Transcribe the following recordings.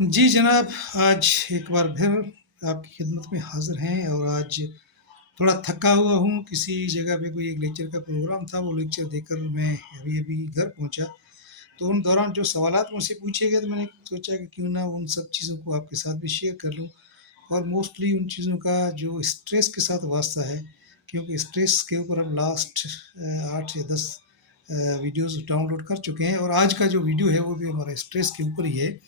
जी जनाब, आज एक बार फिर आपकी खिदमत में हाज़िर हैं और आज थोड़ा थका हुआ हूँ। किसी जगह पे कोई एक लेक्चर का प्रोग्राम था, वो लेक्चर देकर मैं अभी-अभी घर पहुँचा। तो उन दौरान जो सवालात मुझसे पूछे गए, तो मैंने सोचा कि क्यों ना उन सब चीज़ों को आपके साथ भी शेयर कर लूँ और मोस्टली उन चीज़ों का जो स्ट्रेस के साथ वास्ता है, क्योंकि स्ट्रेस के ऊपर अब लास्ट 8 या 10 वीडियोज़ डाउनलोड कर चुके हैं और आज का जो वीडियो है, वो भी हमारा स्ट्रेस के ऊपर ही है।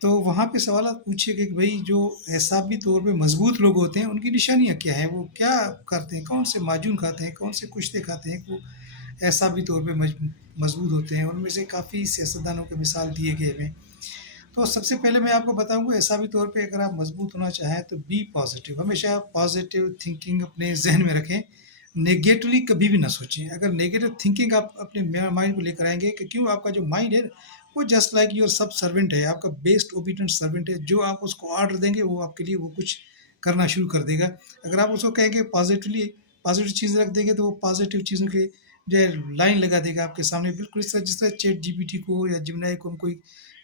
तो वहाँ पे सवालात पूछे गए कि भई जो एहसाबी तौर पे मज़बूत लोग होते हैं, उनकी निशानियाँ क्या हैं? वो क्या करते हैं? कौन से माजून खाते हैं? कौन से कुश्ते खाते हैं कि वो एहसाबी तौर पे मज़बूत होते हैं? उनमें से काफ़ी सियासतदानों के मिसाल दिए गए हैं। तो सबसे पहले मैं आपको बताऊँगा, एहसाबी तौर पे अगर आप मज़बूत होना चाहें तो बी पॉज़िटिव, हमेशा पॉज़िटिव थिंकिंग अपने ज़हन में रखें। नेगेटिवली कभी भी ना सोचें। अगर नेगेटिव थिंकिंग आप अपने माइंड को लेकर आएँगे कि क्यों आपका जो माइंड है, वो जस्ट लाइक योर सब सर्वेंट है, आपका बेस्ट ओबीडिएंट सर्वेंट है। जो आप उसको ऑर्डर देंगे, वो आपके लिए वो कुछ करना शुरू कर देगा। अगर आप उसको कहेंगे पॉज़िटिव चीज़ रख देंगे, तो वो पॉज़िटिव चीज़ों के जो है लाइन लगा देगा आपके सामने, बिल्कुल इस तरह जिस तरह चैट जीपीटी को या जेमिनी को हम कोई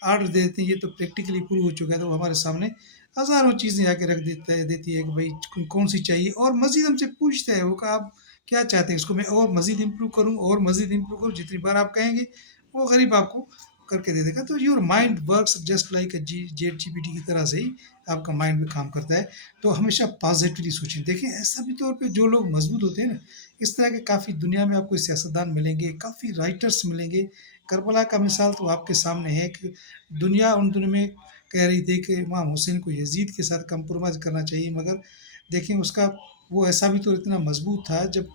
ऑर्डर दे देते हैं। ये तो प्रैक्टिकली प्रूव हो चुका है, तो वो हमारे सामने हज़ारों चीज़ें आके रख देती है कि भाई कौन-सी चाहिए और मज़ीद हमसे पूछता है वो कि आप क्या चाहते हैं? इसको मैं और मज़ीद इम्प्रूव करूँ और मज़ीद इम्प्रूव करूँ, जितनी बार आप कहेंगे, वो करीब आपको करके दे देगा। तो your mind works just like a G ChatGPT की तरह से ही आपका माइंड भी काम करता है। तो हमेशा पॉज़िटिवली सोचें। देखिए, ऐसा भी तौर पे जो लोग मज़बूत होते हैं ना, इस तरह के काफ़ी दुनिया में आपको सियासतदान मिलेंगे, काफ़ी राइटर्स मिलेंगे। करबला का मिसाल तो आपके सामने है कि दुनिया उन दिनों में कह रही थी कि इमाम हुसैन को यज़ीद के साथ कंप्रोमाइज़ करना चाहिए, मगर देखिए उसका वो ऐसा भी तो इतना मज़बूत था। जब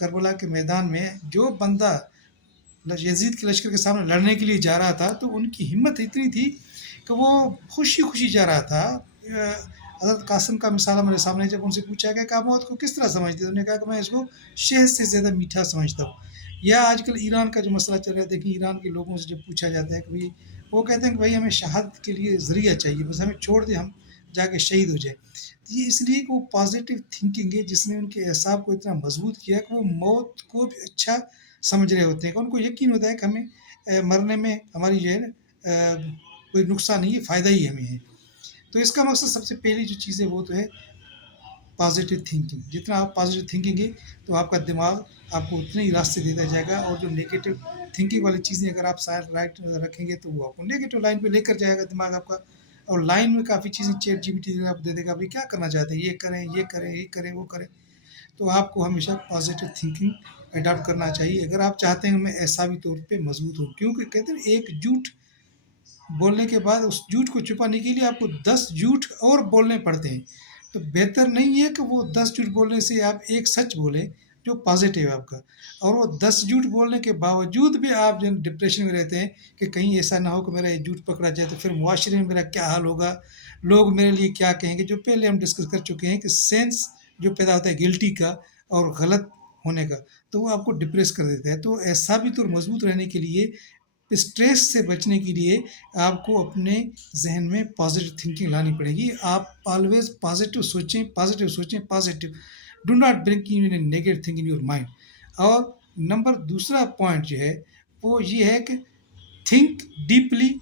करबला के मैदान में जो बंदा यज़ीद के लश्कर के सामने लड़ने के लिए जा रहा था, तो उनकी हिम्मत इतनी थी कि वो खुशी-खुशी जा रहा था। हज़रत कासिम का मिसाल हमारे सामने है। जब उनसे पूछा गया कि आप मौत को किस तरह समझते हैं? उन्होंने कहा कि मैं इसको शहद से ज़्यादा मीठा समझता हूँ। या आजकल ईरान का जो मसला चल रहा है, देखिए ईरान के लोगों से जब पूछा जाता है कि भई, वो कहते हैं कि भई हमें शहादत के लिए ज़रिया चाहिए, बस हमें छोड़ दें, हम जाके शहीद हो जाएँ। तो ये इसलिए कि वो पॉज़िटिव थिंकिंग है जिसने उनके एहसाब को इतना मज़बूत किया कि वो मौत को भी अच्छा समझ रहे होते हैं कि उनको यकीन होता है कि हमें मरने में हमारी जो है ना कोई नुकसान नहीं है, फ़ायदा ही हमें है। तो इसका मकसद सबसे पहली जो चीज़ है, वो तो है पॉज़िटिव थिंकिंग। जितना आप पॉज़िटिव थिंकिंग है, तो आपका दिमाग आपको उतने ही रास्ते देता जाएगा और जो नेगेटिव थिंकिंग वाली चीज़ें अगर आप साइड राइट रखेंगे, तो वो आपको नेगेटिव लाइन पे लेकर जाएगा दिमाग आपका। और लाइन में काफ़ी चीज़ें चैट जीपीटी आपको दे देगा, भई क्या करना चाहते हैं? ये करें, ये करें, ये करें, वो करें। तो आपको हमेशा पॉज़िटिव थिंकिंग अडॉप्ट करना चाहिए, अगर आप चाहते हैं कि मैं ऐसा भी तौर पे मज़बूत हूँ। क्योंकि कहते हैं ना, एक झूठ बोलने के बाद उस झूठ को छुपाने के लिए आपको 10 झूठ और बोलने पड़ते हैं। तो बेहतर नहीं है कि वो 10 झूठ बोलने से आप एक सच बोलें, जो पॉज़िटिव है आपका। और वो 10 झूठ बोलने के बावजूद भी आप जो डिप्रेशन में रहते हैं कि कहीं ऐसा ना हो कि मेरा ये झूठ पकड़ा जाए, तो फिर मुआशरे में मेरा क्या हाल होगा? लोग मेरे लिए क्या कहेंगे? जो पहले हम डिस्कस कर चुके हैं कि सेंस जो पैदा होता है गिल्टी का और गलत होने का, तो वो आपको डिप्रेस कर देता है। तो ऐसा भी तो मज़बूत रहने के लिए, स्ट्रेस से बचने के लिए आपको अपने ज़हन में पॉज़िटिव थिंकिंग लानी पड़ेगी। आप ऑलवेज़ पॉज़िटिव सोचें, पॉज़िटिव सोचें, positive. Do not bring in A negative think in your mind. और नंबर दूसरा पॉइंट जो है, वो ये है कि think deeply,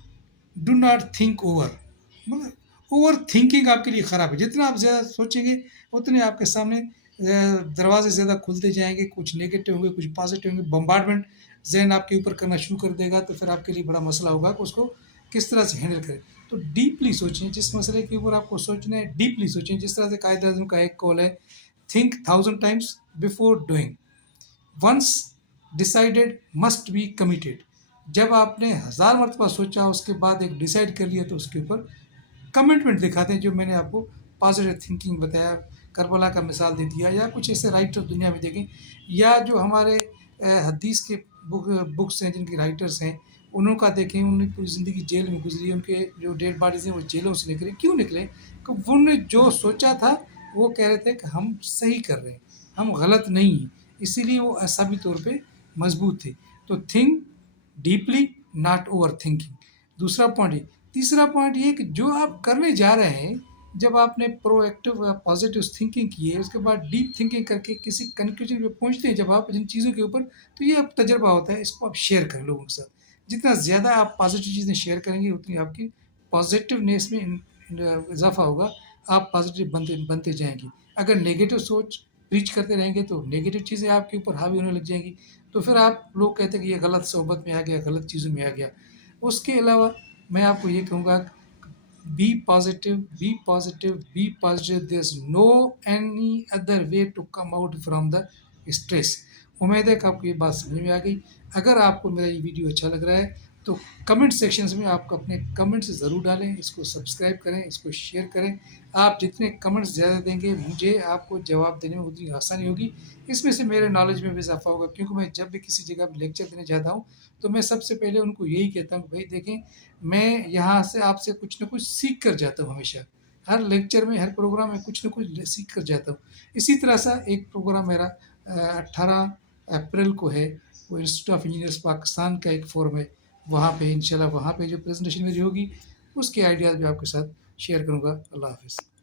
do not think over. मतलब ओवर थिंकिंग आपके लिए ख़राब है। जितना आप ज़्यादा सोचेंगे, उतने आपके सामने दरवाज़े ज़्यादा खुलते जाएँगे, कुछ नेगेटिव होंगे, कुछ पॉज़िटिव होंगे, बम्बार्डमेंट ज़हन आपके ऊपर करना शुरू कर देगा, तो फिर आपके लिए बड़ा मसला होगा कि उसको किस तरह से हैंडल करें। तो डीपली सोचें, जिस मसले के ऊपर आपको सोचना है, डीपली सोचें। जिस तरह से कायदे-आज़म का एक कॉल है, think 1000 times before doing, once decided must be committed. जब आपने 1000 मर्तबा सोचा, उसके बाद एक डिसाइड कर लिया, तो उसके ऊपर कमिटमेंट दिखाते हैं। जो मैंने आपको पॉजिटिव थिंकिंग बताया, करबला का मिसाल दे दिया, या कुछ ऐसे राइटर दुनिया में देखें, या जो हमारे हदीस के बुक्स हैं, जिनके राइटर्स हैं, उन्हों का देखें। उन्होंने पूरी ज़िंदगी जेल में गुजरी है, उनके जो डेड बॉडीज़ हैं वो जेलों से निकले। क्यों निकले? कि उन्होंने जो सोचा था, वो कह रहे थे कि हम सही कर रहे हैं, हम गलत नहीं हैं। इसीलिए वो असाबी तौर पे मजबूत थे। तो think deeply, not over thinking, दूसरा पॉइंट ये। तीसरा पॉइंट ये कि जो आप करने जा रहे हैं, जब आपने प्रोएक्टिव पॉजिटिव थिंकिंग की है, उसके बाद डीप थिंकिंग करके किसी कंक्लूजन पे पहुंचते हैं जब आप जिन चीज़ों के ऊपर, तो ये आप तजर्बा होता है, इसको आप शेयर करें लोगों के साथ। जितना ज़्यादा आप पॉजिटिव चीज़ें शेयर करेंगे, उतनी आपकी पॉजिटिवनेस में इजाफा होगा, आप पॉजिटिव बनते बनते जाएंगे। अगर नेगेटिव सोच प्रीच करते रहेंगे तो नेगेटिव चीज़ें आपके ऊपर हावी होने लग जाएंगी, तो फिर आप लोग कहते हैं कि ये गलत सोहबत में आ गया, गलत चीज़ों में आ गया। उसके अलावा मैं आपको ये कहूँगा, be positive, be positive, be positive, there is no any other way to come out from the stress. उम्मीद है कि आपको ये बात समझ में आ गई। अगर आपको मेरा ये वीडियो अच्छा लग रहा है तो कमेंट सेक्शंस में आप अपने कमेंट्स ज़रूर डालें, इसको सब्सक्राइब करें, इसको शेयर करें। आप जितने कमेंट्स ज़्यादा देंगे, मुझे आपको जवाब देने में उतनी आसानी होगी। इसमें से मेरे नॉलेज में भी इजाफा होगा, क्योंकि मैं जब भी किसी जगह पर लेक्चर देने जाता हूँ तो मैं सबसे पहले उनको यही कहता हूँ, भाई देखें, मैं यहाँ से आपसे कुछ ना कुछ सीख कर जाता हूँ हमेशा। हर लेक्चर में, हर प्रोग्राम में कुछ ना कुछ सीख कर जाता हूँ। इसी तरह सा एक प्रोग्राम मेरा 18 अप्रैल को है, वो इंस्टीट्यूट ऑफ इंजीनियर्स पाकिस्तान का एक फोरम है, वहाँ पे इंशाल्लाह, वहाँ पे जो प्रेजेंटेशन मेरी होगी उसके आइडियाज़ भी आपके साथ शेयर करूँगा। अल्लाह हाफ़िज़।